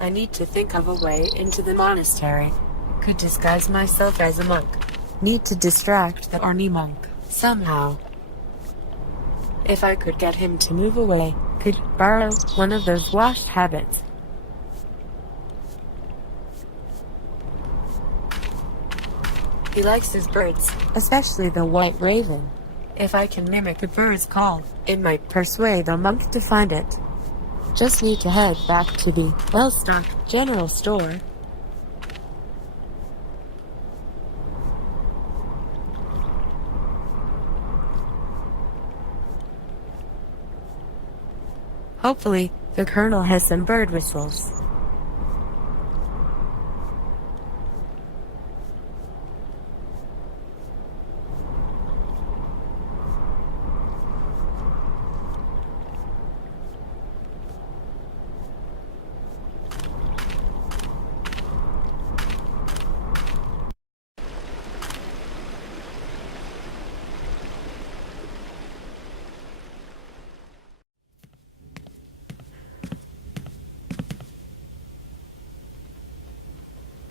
I need to think of a way into the monastery. Could disguise myself as a monk. Need to distract the Arnie monk, somehow. If I could get him to move away, could borrow one of those washed habits. He likes his birds, especially the white raven. If I can mimic the bird's call, it might persuade the monk to find it. Just need to head back to the well-stocked general store. Hopefully, the colonel has some bird whistles.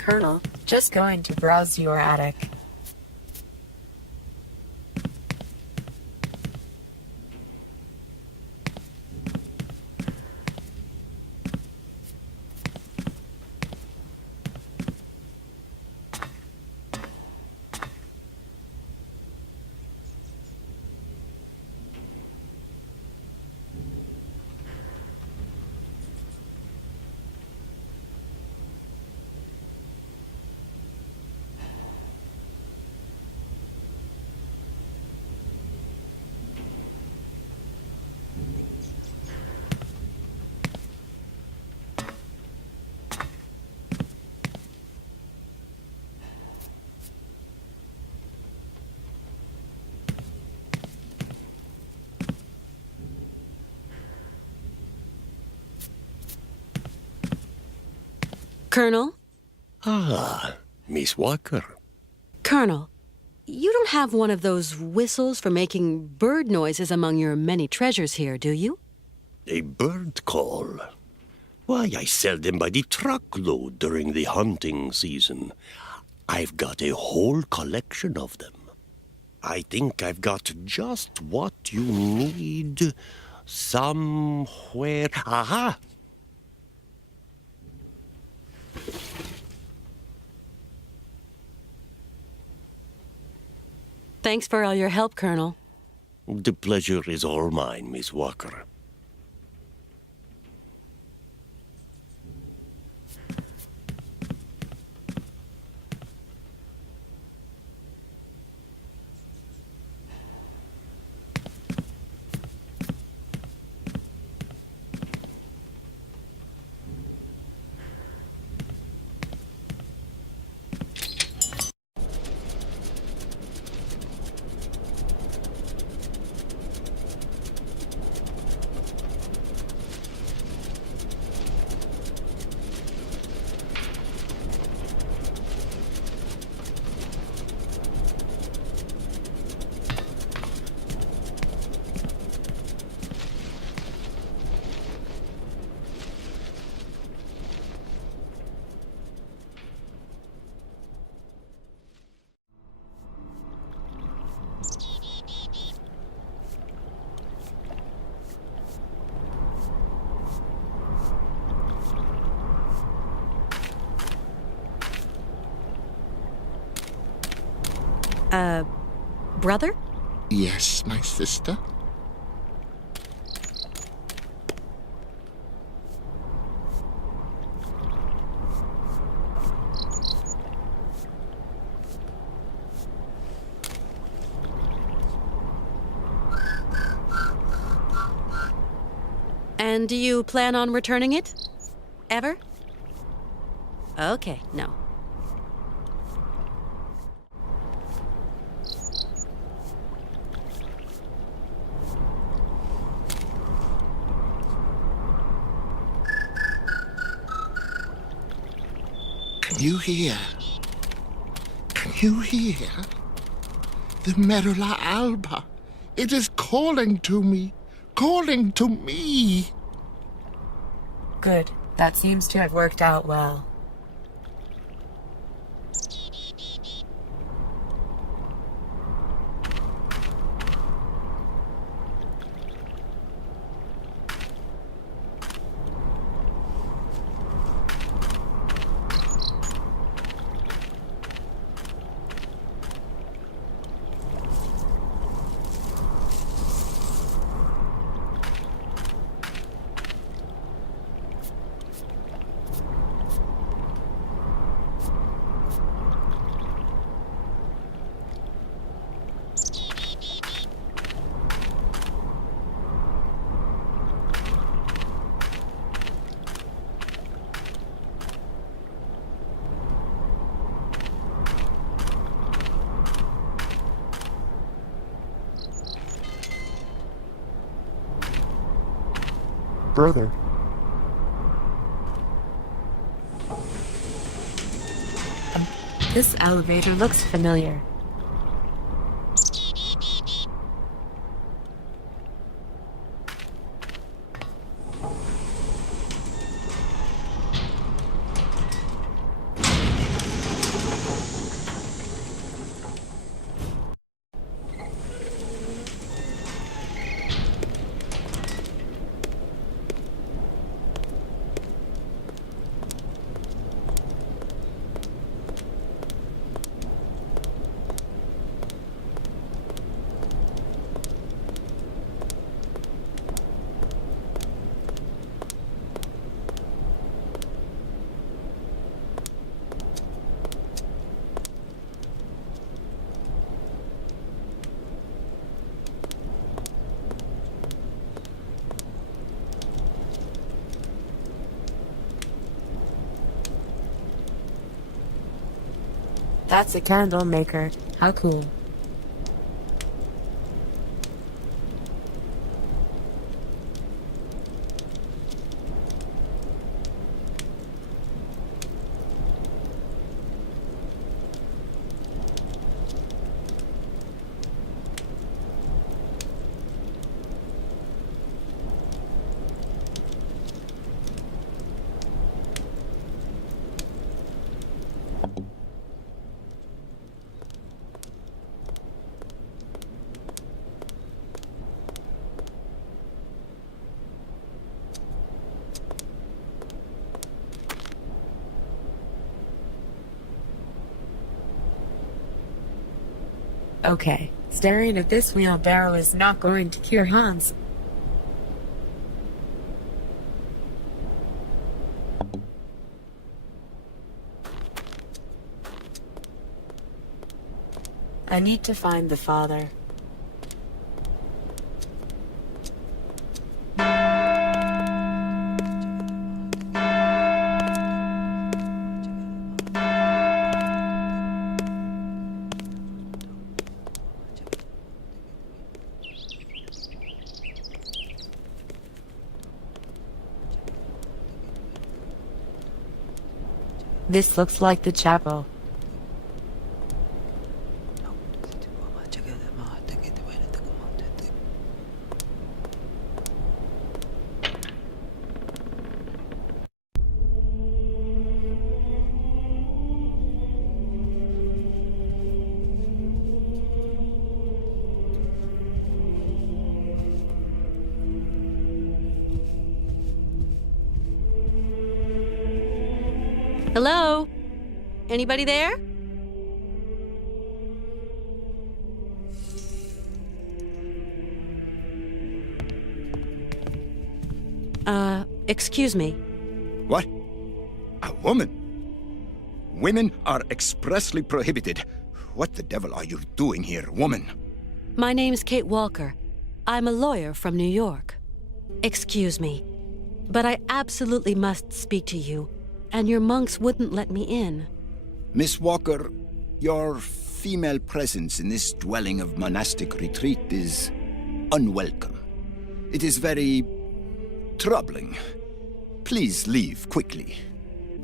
Colonel, just going to browse your attic. Colonel? Ah, Miss Walker. Colonel, you don't have one of those whistles for making bird noises among your many treasures here, do you? A bird call. Why, I sell them by the truckload during the hunting season. I've got a whole collection of them. I think I've got just what you need somewhere. Aha! Thanks for all your help, Colonel. The pleasure is all mine, Miss Walker. Brother? Yes, my sister? And do you plan on returning it? Ever? Okay, no. Can you hear? Can you hear? The Merula Alba. It is calling to me. Calling to me. Good. That seems to have worked out well. Brother. This elevator looks familiar. That's a candle maker. How cool. Okay, staring at this wheelbarrow is not going to cure Hans. I need to find the father. This looks like the chapel. Hello? Anybody there? Excuse me. What? A woman? Women are expressly prohibited. What the devil are you doing here, woman? My name's Kate Walker. I'm a lawyer from New York. Excuse me, but I absolutely must speak to you, and your monks wouldn't let me in. Miss Walker, your female presence in this dwelling of monastic retreat is unwelcome. It is very troubling. Please leave quickly.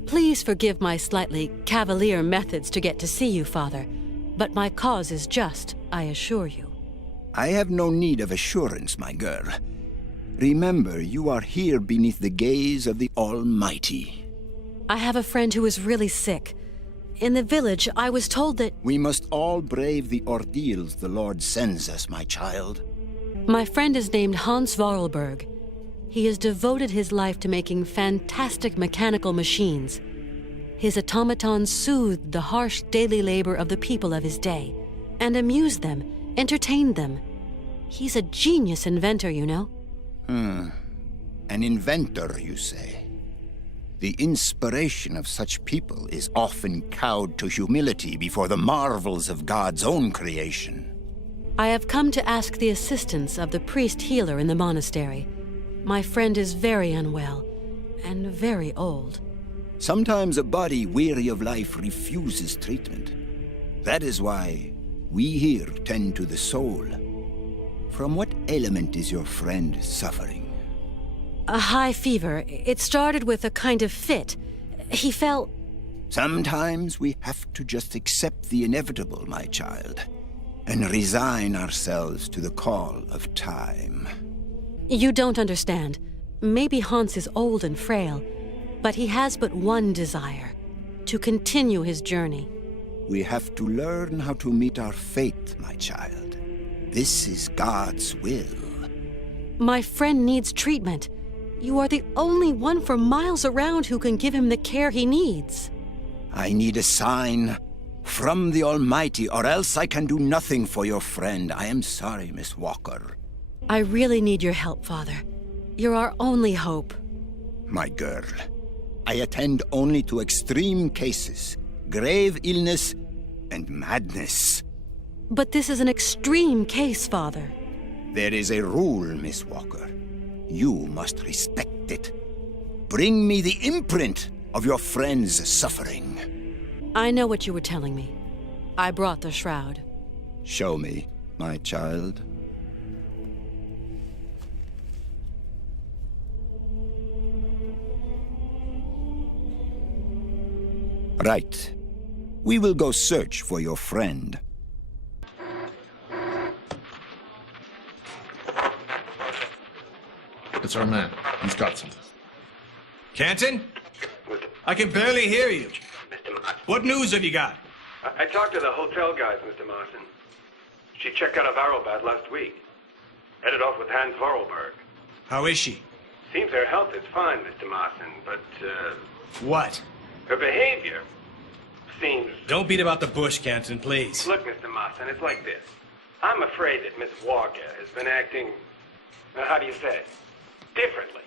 Please forgive my slightly cavalier methods to get to see you, Father, but my cause is just, I assure you. I have no need of assurance, my girl. Remember, you are here beneath the gaze of the Almighty. I have a friend who is really sick. In the village, I was told that... We must all brave the ordeals the Lord sends us, my child. My friend is named Hans Vorarlberg. He has devoted his life to making fantastic mechanical machines. His automatons soothed the harsh daily labor of the people of his day, and amused them, entertained them. He's a genius inventor, you know. An inventor, you say? The inspiration of such people is often cowed to humility before the marvels of God's own creation. I have come to ask the assistance of the priest healer in the monastery. My friend is very unwell, and very old. Sometimes a body weary of life refuses treatment. That is why we here tend to the soul. From what ailment is your friend suffering? A high fever. It started with a kind of fit. He fell... Sometimes we have to just accept the inevitable, my child, and resign ourselves to the call of time. You don't understand. Maybe Hans is old and frail, but he has but one desire: to continue his journey. We have to learn how to meet our fate, my child. This is God's will. My friend needs treatment. You are the only one for miles around who can give him the care he needs. I need a sign from the Almighty, or else I can do nothing for your friend. I am sorry, Miss Walker. I really need your help, Father. You're our only hope. My girl, I attend only to extreme cases, grave illness, and madness. But this is an extreme case, Father. There is a rule, Miss Walker. You must respect it. Bring me the imprint of your friend's suffering. I know what you were telling me. I brought the shroud. Show me, my child. Right. We will go search for your friend. It's our man. He's got something. Canton? I can barely hear you. Mr. Martin. What news have you got? I talked to the hotel guys, Mr. Martin. She checked out of Arrowbad last week. Headed off with Hans Vorarlberg. How is she? Seems her health is fine, Mr. Martin, but, What? her behavior seems... Don't beat about the bush, Canton, please. Look, Mr. Martin, it's like this. I'm afraid that Miss Walker has been acting, how do you say, differently.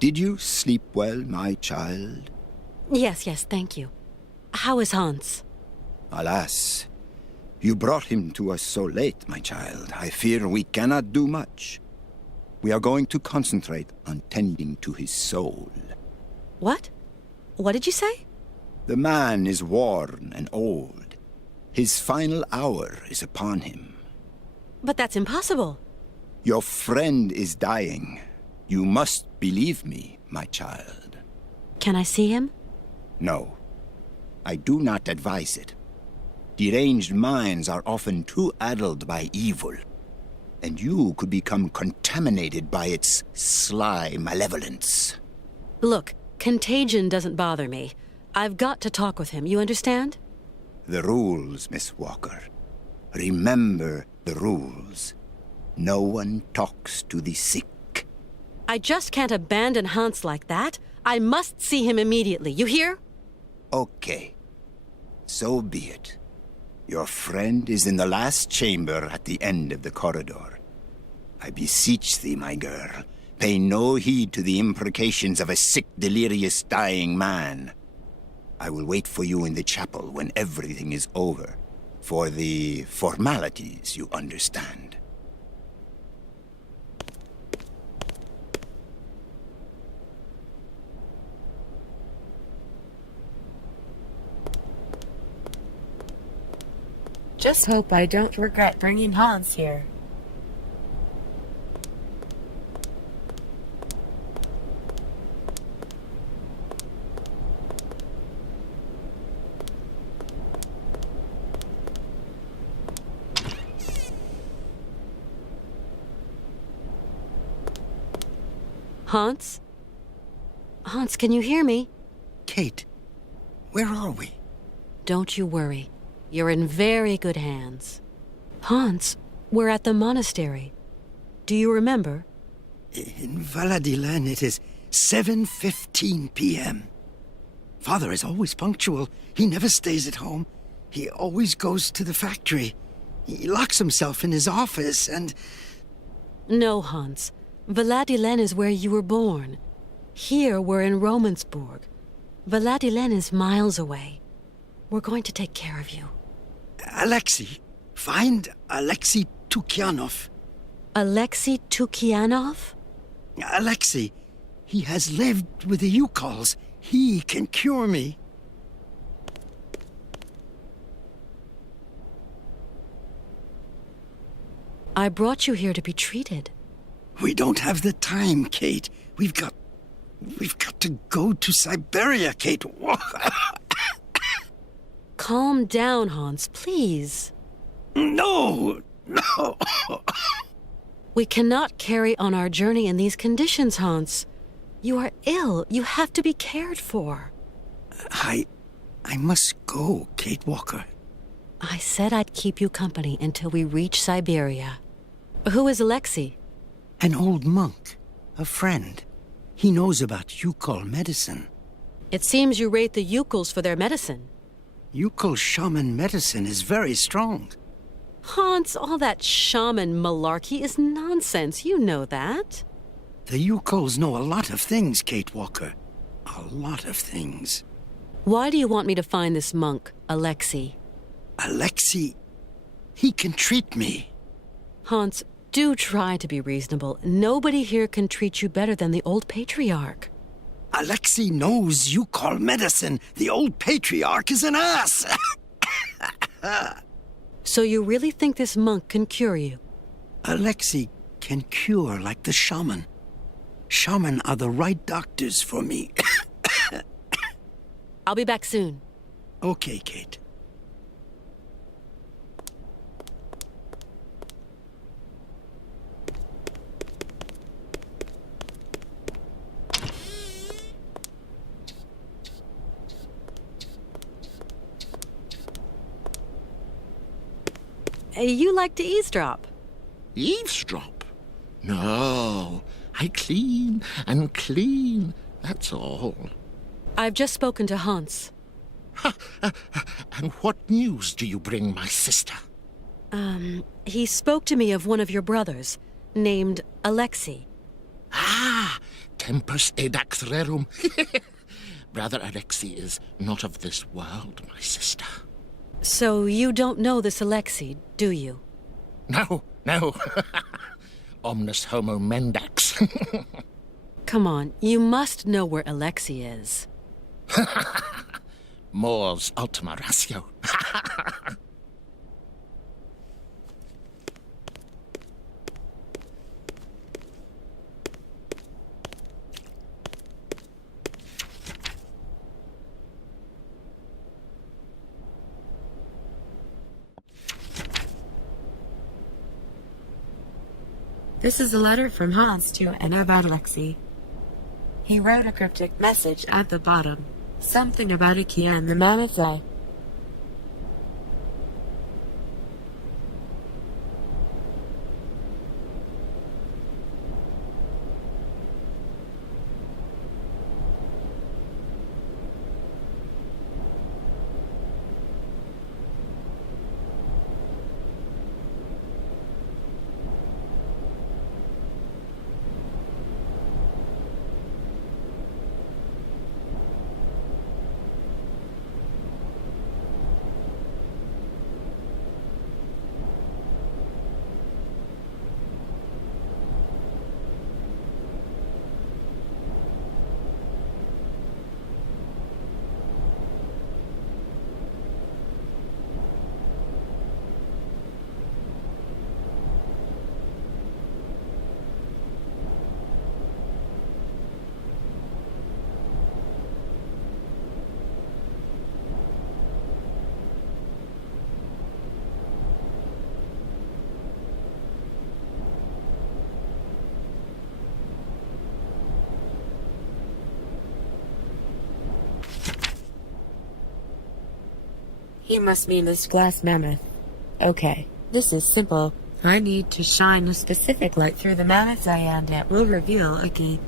Did you sleep well, my child? Yes, thank you. How is Hans? Alas, you brought him to us so late, my child. I fear we cannot do much. We are going to concentrate on tending to his soul. What? What did you say? The man is worn and old. His final hour is upon him. But that's impossible. Your friend is dying. You must believe me, my child. Can I see him? No, I do not advise it. Deranged minds are often too addled by evil, and you could become contaminated by its sly malevolence. Look, contagion doesn't bother me. I've got to talk with him, you understand? The rules, Miss Walker. Remember the rules. No one talks to the sick. I just can't abandon Hans like that. I must see him immediately, you hear? Okay. So be it. Your friend is in the last chamber at the end of the corridor. I beseech thee, my girl, Pay no heed to the imprecations of a sick, delirious, dying man. I will wait for you in the chapel when everything is over. For the formalities, you understand. Just hope I don't regret bringing Hans here. Hans? Hans, can you hear me? Kate, where are we? Don't you worry. You're in very good hands. Hans, we're at the monastery. Do you remember? In Valadilen, it is 7:15 p.m. Father is always punctual. He never stays at home. He always goes to the factory. He locks himself in his office and... No, Hans. Valadilen is where you were born. Here, we're in Romansburg. Valadilen is miles away. We're going to take care of you. Alexei, find Alexei Toukianov. Alexei Toukianov? Alexei, he has lived with the Yukols. He can cure me. I brought you here to be treated. We don't have the time, Kate. We've got to go to Syberia, Kate. Calm down, Hans, please. No. We cannot carry on our journey in these conditions, Hans. You are ill. You have to be cared for. I must go, Kate Walker. I said I'd keep you company until we reach Syberia. Who is Alexei? An old monk, a friend. He knows about Yukol medicine. It seems you rate the Yukols for their medicine. Yukol shaman medicine is very strong. Hans, all that shaman malarkey is nonsense. You know that. The Yukols know a lot of things, Kate Walker. A lot of things. Why do you want me to find this monk, Alexei? Alexei, he can treat me. Hans, do try to be reasonable. Nobody here can treat you better than the old patriarch. Alexei knows Yukol medicine. The old patriarch is an ass. So you really think this monk can cure you? Alexei can cure like the shaman. Shaman are the right doctors for me. I'll be back soon. Okay, Kate. You like to eavesdrop. Eavesdrop? No, I clean and clean, that's all. I've just spoken to Hans. And what news do you bring, my sister? He spoke to me of one of your brothers, named Alexei. Ah, tempus edax rerum. Brother Alexei is not of this world, my sister. So you don't know this Alexei, do you? No. Omnis homo mendax. Come on, you must know where Alexei is. Mors ultima ratio. This is a letter from Hans to Anna about Alexei. He wrote a cryptic message at the bottom. Something about a Kian, the mammoth eye. He must mean this glass mammoth. Okay, this is simple. I need to shine a specific light through the mammoth's eye and it will reveal a key.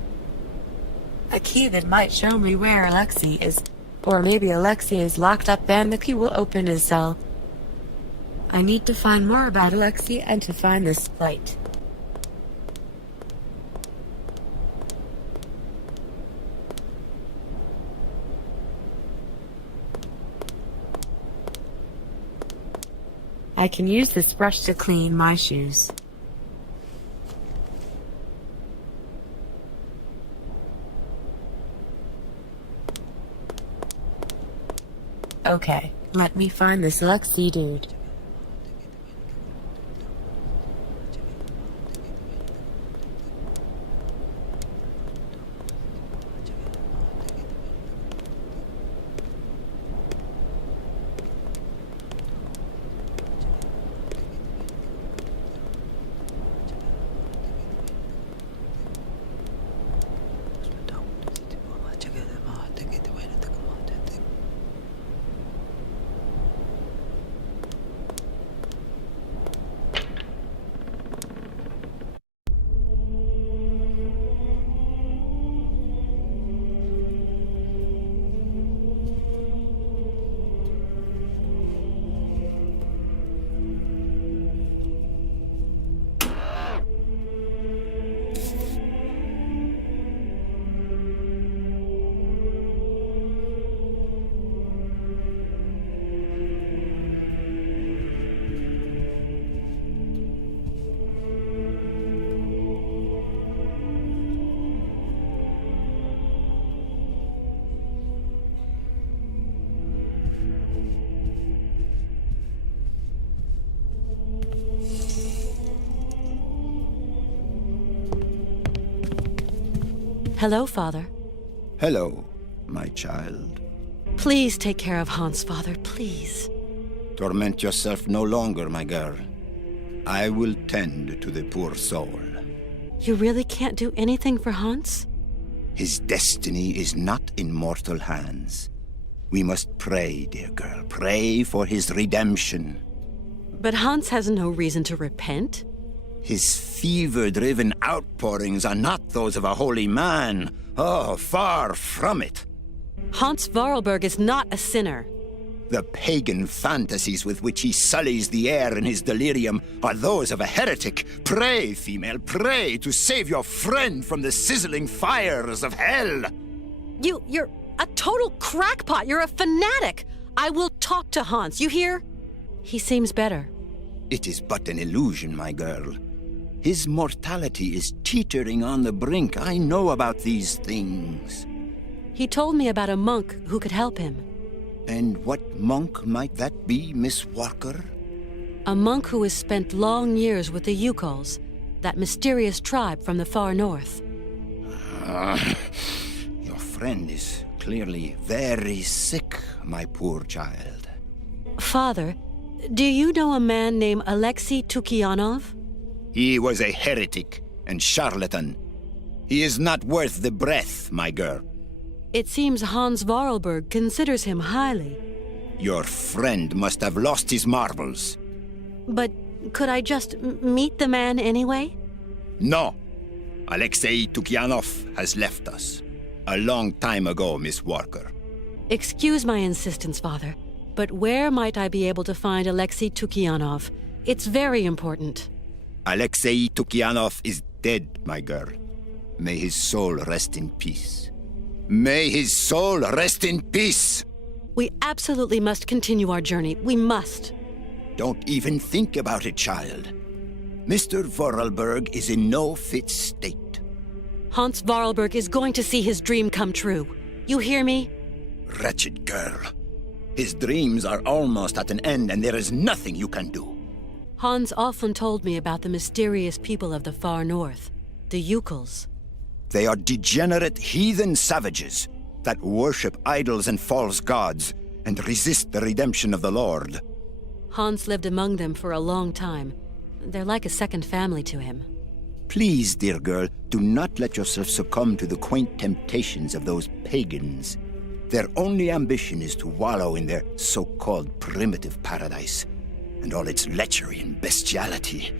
A key that might show me where Alexei is. Or maybe Alexei is locked up and the key will open his cell. I need to find more about Alexei and to find this light. I can use this brush to clean my shoes. Okay, let me find this Alexei dude. Hello, Father. Hello, my child. Please take care of Hans, Father, please. Torment yourself no longer, my girl. I will tend to the poor soul. You really can't do anything for Hans? His destiny is not in mortal hands. We must pray, dear girl. Pray for his redemption. But Hans has no reason to repent. His fever-driven outpourings are not those of a holy man. Oh, far from it. Hans Vorarlberg is not a sinner. The pagan fantasies with which he sullies the air in his delirium are those of a heretic. Pray, female, pray to save your friend from the sizzling fires of hell. You're a total crackpot. You're a fanatic. I will talk to Hans, you hear? He seems better. It is but an illusion, my girl. His mortality is teetering on the brink. I know about these things. He told me about a monk who could help him. And what monk might that be, Miss Walker? A monk who has spent long years with the Yukols, that mysterious tribe from the far north. Your friend is clearly very sick, my poor child. Father, do you know a man named Alexei Toukianov? He was a heretic and charlatan. He is not worth the breath, my girl. It seems Hans Vorarlberg considers him highly. Your friend must have lost his marbles. But could I just meet the man anyway? No. Alexei Toukianov has left us. A long time ago, Miss Walker. Excuse my insistence, Father, but where might I be able to find Alexei Toukianov? It's very important. Alexei Toukianov is dead, my girl. May his soul rest in peace. May his soul rest in peace! We absolutely must continue our journey. We must. Don't even think about it, child. Mr. Vorarlberg is in no fit state. Hans Vorarlberg is going to see his dream come true. You hear me? Wretched girl. His dreams are almost at an end and there is nothing you can do. Hans often told me about the mysterious people of the far north, the Yukols. They are degenerate heathen savages that worship idols and false gods and resist the redemption of the Lord. Hans lived among them for a long time. They're like a second family to him. Please, dear girl, do not let yourself succumb to the quaint temptations of those pagans. Their only ambition is to wallow in their so-called primitive paradise, and all its lechery and bestiality.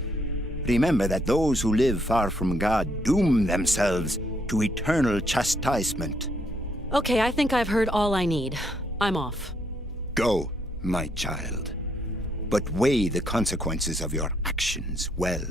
Remember that those who live far from God doom themselves to eternal chastisement. Okay, I think I've heard all I need. I'm off. Go, my child. But weigh the consequences of your actions well.